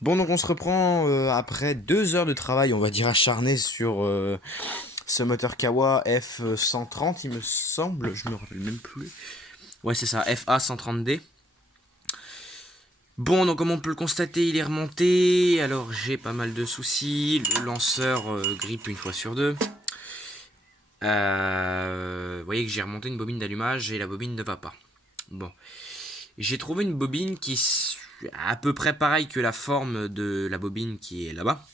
Bon, donc on se reprend après 2 heures de travail, on va dire acharné sur ce moteur Kawa F130, il me semble, je me rappelle même plus. Ouais, c'est ça, FA130D. Bon, donc comme on peut le constater, il est remonté. Alors j'ai pas mal de soucis. Le lanceur grippe une fois sur deux. Vous voyez que j'ai remonté une bobine d'allumage et la bobine ne va pas. Bon, j'ai trouvé une bobine qui est à peu près pareille que la forme de la bobine qui est là-bas,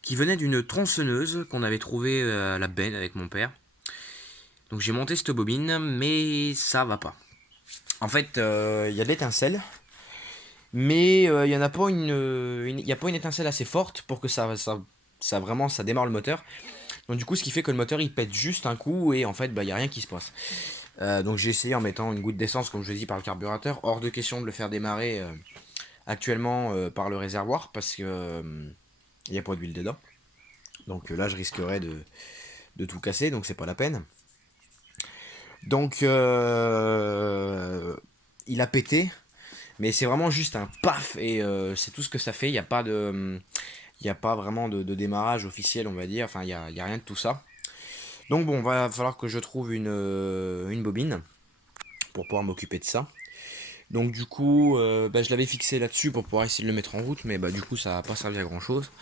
qui venait d'une tronçonneuse qu'on avait trouvée à la benne avec mon père. Donc j'ai monté cette bobine, mais ça va pas. En fait, il y a de l'étincelle, mais il y en a pas y a pas une étincelle assez forte pour que ça vraiment ça démarre le moteur. Donc du coup, ce qui fait que le moteur il pète juste un coup et en fait, bah il y a rien qui se passe. Donc j'ai essayé en mettant une goutte d'essence, comme je l'ai dit, par le carburateur. Hors de question de le faire démarrer actuellement par le réservoir parce que il n'y a pas d'huile dedans. Donc là, je risquerais de tout casser, donc c'est pas la peine. Donc il a pété, mais c'est vraiment juste un paf et c'est tout ce que ça fait. Il n'y a pas de, il y a pas vraiment de démarrage officiel, on va dire. Enfin, il y a rien de tout ça. Donc bon, va falloir que je trouve une bobine pour pouvoir m'occuper de ça. Donc du coup, bah, je l'avais fixé là-dessus pour pouvoir essayer de le mettre en route, mais bah du coup ça n'a pas servi à grand chose.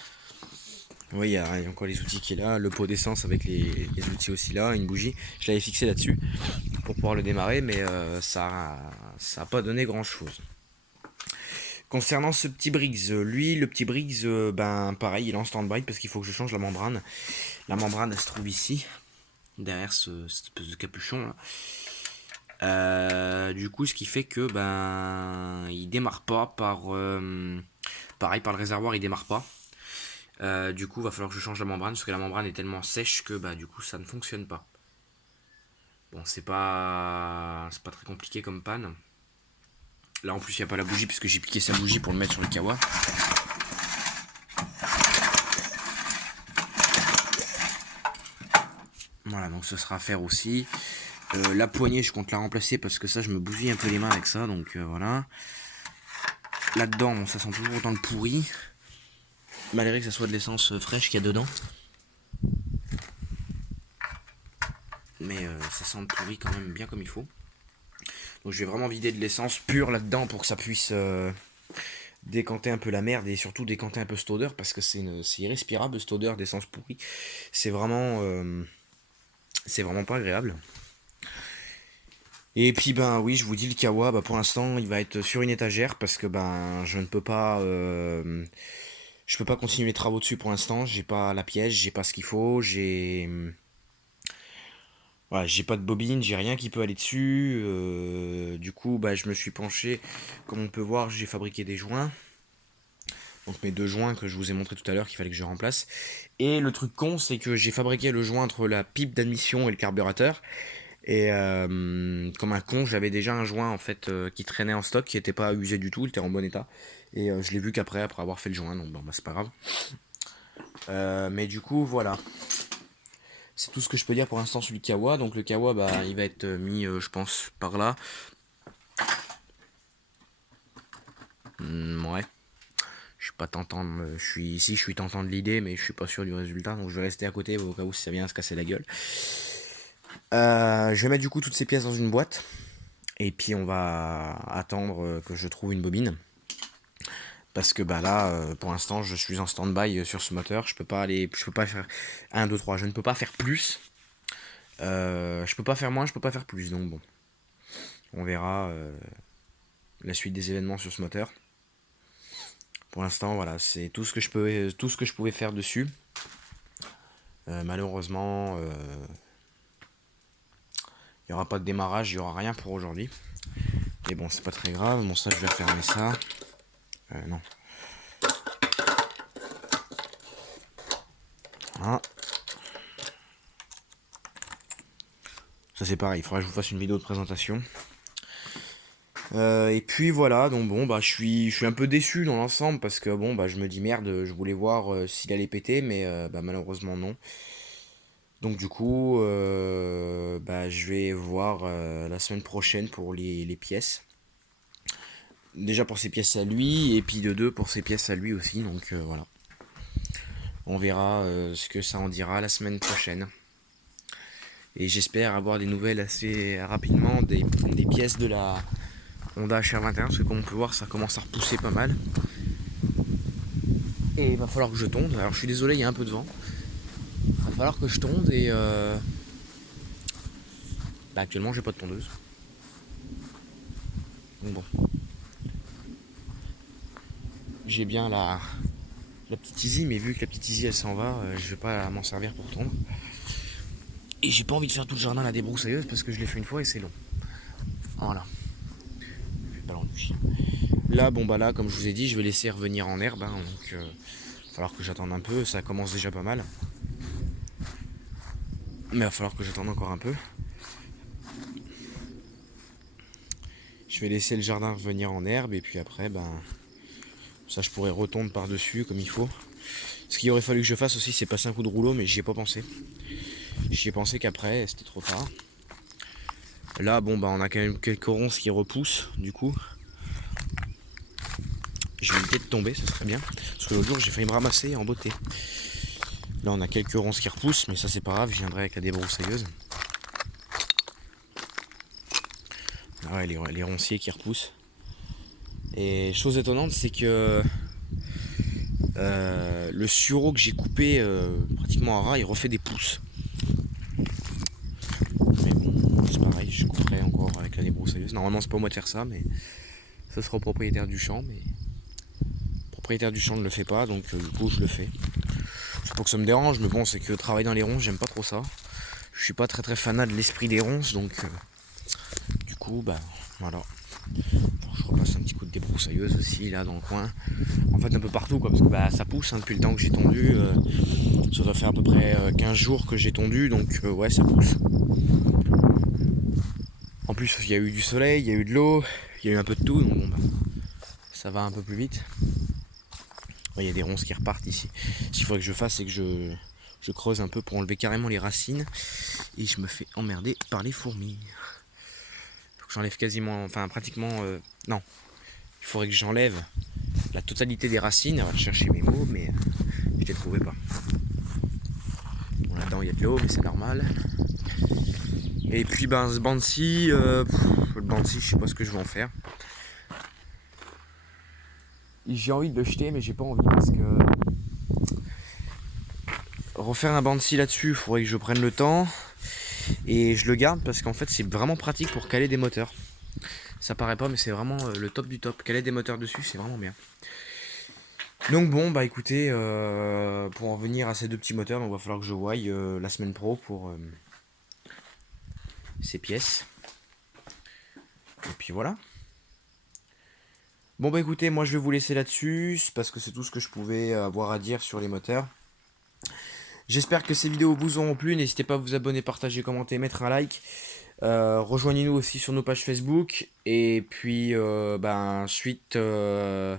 Oui, il y a encore les outils qui est là, le pot d'essence avec les outils aussi là, une bougie. Je l'avais fixé là-dessus pour pouvoir le démarrer, mais ça a pas donné grand chose. Concernant ce petit Briggs, lui, le petit Briggs, ben pareil, il est en stand-by parce qu'il faut que je change la membrane. La membrane, elle se trouve ici, derrière cette espèce de capuchon là. Du coup, ce qui fait que ben il démarre pas pareil par le réservoir, il démarre pas. Du coup, va falloir que je change la membrane parce que la membrane est tellement sèche que bah du coup ça ne fonctionne pas. Bon, c'est pas très compliqué comme panne. Là en plus il n'y a pas la bougie puisque j'ai piqué sa bougie pour le mettre sur le kawa. Voilà, donc ce sera à faire aussi. La poignée, je compte la remplacer parce que ça, je me bousille un peu les mains avec ça, donc voilà. Là-dedans, bon, ça sent toujours autant le pourri, malgré que ça soit de l'essence fraîche qu'il y a dedans. Mais ça sent le pourri quand même bien comme il faut. Donc je vais vraiment vider de l'essence pure là-dedans pour que ça puisse décanter un peu la merde et surtout décanter un peu cette odeur parce que c'est irrespirable cette odeur d'essence pourrie. C'est vraiment pas agréable. Et puis ben oui, je vous dis le kawa, bah, pour l'instant il va être sur une étagère parce que ben je peux pas continuer les travaux dessus pour l'instant. J'ai pas la pièce, j'ai pas ce qu'il faut, voilà, j'ai pas de bobine, j'ai rien qui peut aller dessus. Du coup, bah, je me suis penché. Comme on peut voir, j'ai fabriqué des joints. Donc mes deux joints que je vous ai montré tout à l'heure qu'il fallait que je remplace. Et le truc con, c'est que j'ai fabriqué le joint entre la pipe d'admission et le carburateur. Et comme un con, j'avais déjà un joint en fait qui traînait en stock, qui était pas usé du tout, il était en bon état. Et je l'ai vu après avoir fait le joint, donc bon, bah, c'est pas grave. Mais du coup, voilà. C'est tout ce que je peux dire pour l'instant sur le kawa. Donc le kawa, bah, il va être mis, je pense, par là. Ouais. Je suis pas tentant, je suis tentant de l'idée, mais je suis pas sûr du résultat. Donc je vais rester à côté au cas où ça vient à se casser la gueule. Je vais mettre du coup toutes ces pièces dans une boîte. Et puis on va attendre que je trouve une bobine. Parce que bah là, pour l'instant, je suis en stand-by sur ce moteur. Je peux pas faire un 2 3. Je ne peux pas faire plus. Je peux pas faire moins, je peux pas faire plus. Donc bon, on verra la suite des événements sur ce moteur. Pour l'instant, voilà, c'est tout ce que je pouvais faire dessus. Malheureusement, il n'y aura pas de démarrage, il n'y aura rien pour aujourd'hui. Et bon, c'est pas très grave. Bon, ça, je vais refermer ça. Non. Voilà. Ça, c'est pareil. Il faudra que je vous fasse une vidéo de présentation. Et puis voilà, donc bon, bah je suis un peu déçu dans l'ensemble parce que bon, bah je me dis merde, je voulais voir s'il allait péter, mais bah malheureusement non. Donc du coup, bah je vais voir la semaine prochaine pour les pièces. déjà pour ses pièces à lui, et puis de deux pour ses pièces à lui aussi, donc voilà. On verra ce que ça en dira la semaine prochaine. Et j'espère avoir des nouvelles assez rapidement des pièces de la Honda HR21, parce que comme on peut voir, ça commence à repousser pas mal. Et il va falloir que je tonde. Alors je suis désolé, il y a un peu de vent. Il va falloir que je tonde et actuellement j'ai pas de tondeuse. Donc bon. J'ai bien la petite Easy, mais vu que la petite Easy elle s'en va, je vais pas m'en servir pour tondre. Et j'ai pas envie de faire tout le jardin à la débroussailleuse parce que je l'ai fait une fois et c'est long. Voilà. Je vais pas l'ennuyer. Là, bon bah là, comme je vous ai dit, je vais laisser revenir en herbe. Donc il va falloir que j'attende un peu. Ça commence déjà pas mal. Mais il va falloir que j'attende encore un peu. Je vais laisser le jardin revenir en herbe et puis après, ça je pourrais retondre par-dessus comme il faut. Ce qu'il aurait fallu que je fasse aussi, c'est passer un coup de rouleau, mais j'y ai pas pensé. J'y ai pensé qu'après, c'était trop tard. Là, bon, on a quand même quelques ronces qui repoussent, du coup. Je vais éviter de tomber, ça serait bien. Parce que l'autre jour, j'ai failli me ramasser en beauté. Là, on a quelques ronces qui repoussent, mais ça, c'est pas grave, je viendrai avec la débroussailleuse. Ah ouais, les ronciers qui repoussent. Et chose étonnante, c'est que le sureau que j'ai coupé pratiquement à ras, il refait des pousses. Mais bon, c'est pareil, je couperai encore avec la débroussailleuse. Normalement, c'est pas au moi de faire ça, mais ce sera au propriétaire du champ. Mais le propriétaire du champ ne le fait pas, donc du coup, je le fais. C'est pas que ça me dérange, mais bon, c'est que travailler dans les ronces, j'aime pas trop ça. Je suis pas très fanat de l'esprit des ronces, donc du coup, voilà. Alors, je repasse un petit coup de débroussailleuse aussi là dans le coin. En fait un peu partout quoi, parce que ça pousse depuis le temps que j'ai tondu. Ça doit faire à peu près 15 jours que j'ai tondu, donc ouais ça pousse. En plus il y a eu du soleil, il y a eu de l'eau, il y a eu un peu de tout, donc bon, ça va un peu plus vite. Il y a des ronces qui repartent ici. Ce qu'il faudrait que je fasse, c'est que je creuse un peu pour enlever carrément les racines. Et je me fais emmerder par les fourmis. Faut que j'enlève quasiment, enfin pratiquement, non. Il faudrait que j'enlève la totalité des racines. On va chercher mes mots, mais je les trouvais pas. Bon, là-dedans il y a de l'eau, mais c'est normal. Et puis ce banc-ci, le banc-ci, je sais pas ce que je vais en faire. J'ai envie de le jeter, mais j'ai pas envie parce que refaire un banc-ci là-dessus, il faudrait que je prenne le temps. Et je le garde parce qu'en fait c'est vraiment pratique pour caler des moteurs. Ça paraît pas mais c'est vraiment le top du top. Caler des moteurs dessus c'est vraiment bien. Donc bon écoutez, pour en venir à ces deux petits moteurs, il va falloir que je voie la semaine pro pour ces pièces. Et puis voilà. Bon écoutez, moi je vais vous laisser là-dessus parce que c'est tout ce que je pouvais avoir à dire sur les moteurs. J'espère que ces vidéos vous auront plu. N'hésitez pas à vous abonner, partager, commenter, mettre un like. Rejoignez-nous aussi sur nos pages Facebook. Et puis, suite des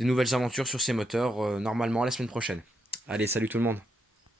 nouvelles aventures sur ces moteurs, normalement la semaine prochaine. Allez, salut tout le monde.